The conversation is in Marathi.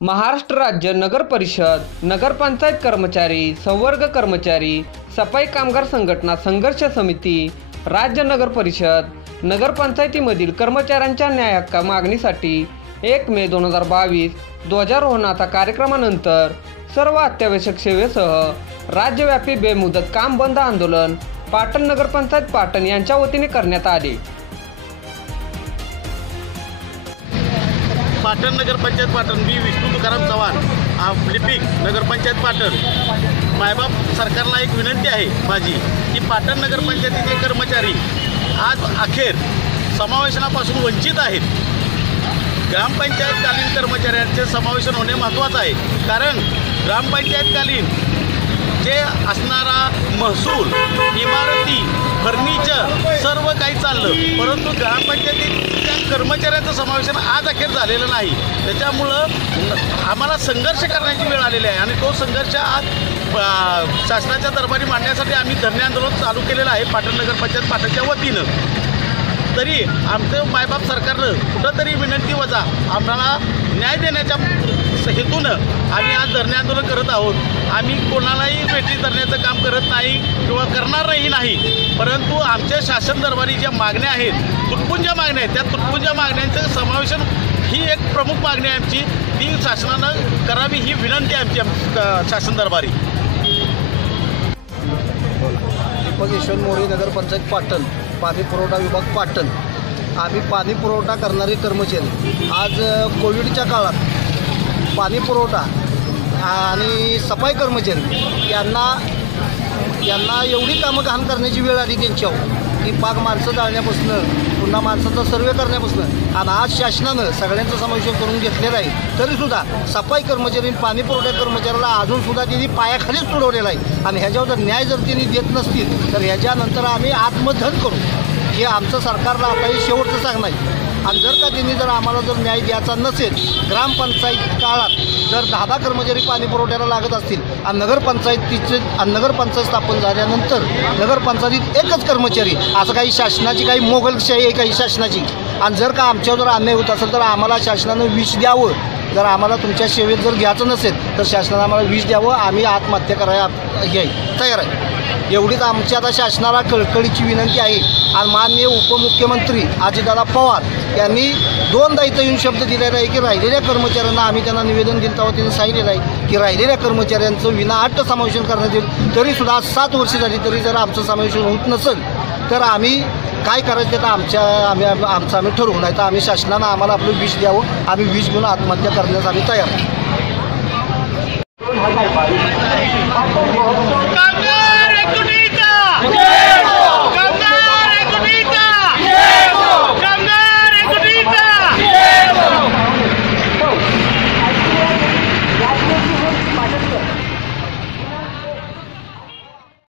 महाराष्ट्र राज्य नगर परिषद, नगरपंचायत कर्मचारी, संवर्ग कर्मचारी, सफाई कामगार संघटना संघर्ष समिती, राज्य नगर परिषद, नगरपंचायतीमधील कर्मचाऱ्यांच्या न्याय हक्क मागणीसाठी 1 मे 2022 ध्वजारोहणाचा कार्यक्रमानंतर सर्व अत्यावश्यक सेवेसह राज्यव्यापी बेमुदत काम बंद आंदोलन पाटण नगरपंचायत पाटण यांच्या वतीने करण्यात आले। पाटण नगरपंचायत पाटण मी विष्णू तुकाराम चव्हाण लिपिक नगरपंचायत पाटण। मायबाप सरकारला एक विनंती आहे माझी की पाटण नगरपंचायतीचे कर्मचारी आज अखेर समावेशनापासून वंचित आहेत। ग्रामपंचायतकालीन कर्मचाऱ्यांचे समावेशन होणे महत्त्वाचं आहे, कारण ग्रामपंचायतकालीन जे असणारा महसूल, इमारती, फर्निचर सर्व काही चाललं, परंतु ग्रामपंचायतीच्या कर्मचाऱ्यांचं समावेशन आज अखेर झालेलं नाही। त्याच्यामुळं आम्हाला संघर्ष करण्याची वेळ आलेली आहे आणि तो संघर्ष आज शासनाच्या दरबारी मांडण्यासाठी आम्ही धरणे आंदोलन चालू केलेलं आहे पाटण नगरपंचायत पाटणच्या वतीनं। तरी आमचं मायबाप सरकारनं कुठंतरी विनंती वजा आम्हाला न्याय देण्याच्या हेतूनं आम्ही आज धरणे आंदोलन करत आहोत। आम्ही कोणालाही भेटी धरण्याचं काम करत नाही किंवा करणारही नाही, परंतु आमच्या शासन दरबारी ज्या मागण्या आहेत, तुटपुंज मागण्या आहेत, त्या तुटपुंज मागण्यांचं समावेशन ही एक प्रमुख मागणी आहे आमची, ती शासनानं करावी ही विनंती आहे आमची शासन दरबारी। दीपक यशवंत मोरे, नगरपंचायत पाटण, पाणी पुरवठा विभाग पाटण। आम्ही पाणी पुरवठा करणारे कर्मचारी आज कोविडच्या काळात पाणी पुरवठा आणि सफाई कर्मचारी यांना एवढी कामं घाण करण्याची वेळ आली त्यांच्यावर की पाक माणसं जाळण्यापासून पुन्हा माणसाचा सर्वे करण्यापासून, आणि आज शासनानं सगळ्यांचं समावेशन करून घेतलेलं आहे। तरीसुद्धा सफाई कर्मचारी, पाणी पुरवठा कर्मचाऱ्याला अजूनसुद्धा त्यांनी पायाखालीच सोडवलेला आहे आणि ह्याच्यावर जर न्याय जर त्यांनी देत नसतील तर ह्याच्यानंतर आम्ही आत्मदहन करू, हे आमचं सरकारला आता हे शेवटचं सांगणं आहे। आणि जर का त्यांनी जर आम्हाला जर न्याय द्यायचा नसेल, ग्रामपंचायत काळात जर 10 कर्मचारी पाणी पुरवठ्याला लागत असतील आणि नगरपंचायत स्थापन झाल्यानंतर नगरपंचायतीत एकच कर्मचारी, असं काही शासनाची काही मोगलशाही आहे काही शासनाची, आणि जर का आमच्यावर जर अन्याय होत असेल तर आम्हाला शासनानं विष द्यावं। जर आम्हाला तुमच्या सेवेत जर घ्यायचं नसेल तर शासनानं आम्हाला विष द्यावं, आम्ही आत्महत्या करायला तयार आहे। एवढीच आमची आता शासनाला कळकळीची विनंती आहे। आणि माननीय उपमुख्यमंत्री अजितदादा पवार यांनी 2दा इथं येऊन शब्द दिलेला आहे की राहिलेल्या कर्मचाऱ्यांना, आम्ही त्यांना निवेदन दिलं तेव्हा त्यांनी सांगितलेलं आहे की राहिलेल्या कर्मचाऱ्यांचं विनाअट समावेशन करण्यात येईल। तरीसुद्धा 7 वर्ष झाली तरी जर आमचं समावेशन होत नसेल तर आम्ही काय करायचं ते आम्ही ठरवू, नाही तर आम्ही शासनानं आम्हाला आपलं विष द्यावं, आम्ही विष घेऊन आत्महत्या करण्यास आम्ही तयार आहे।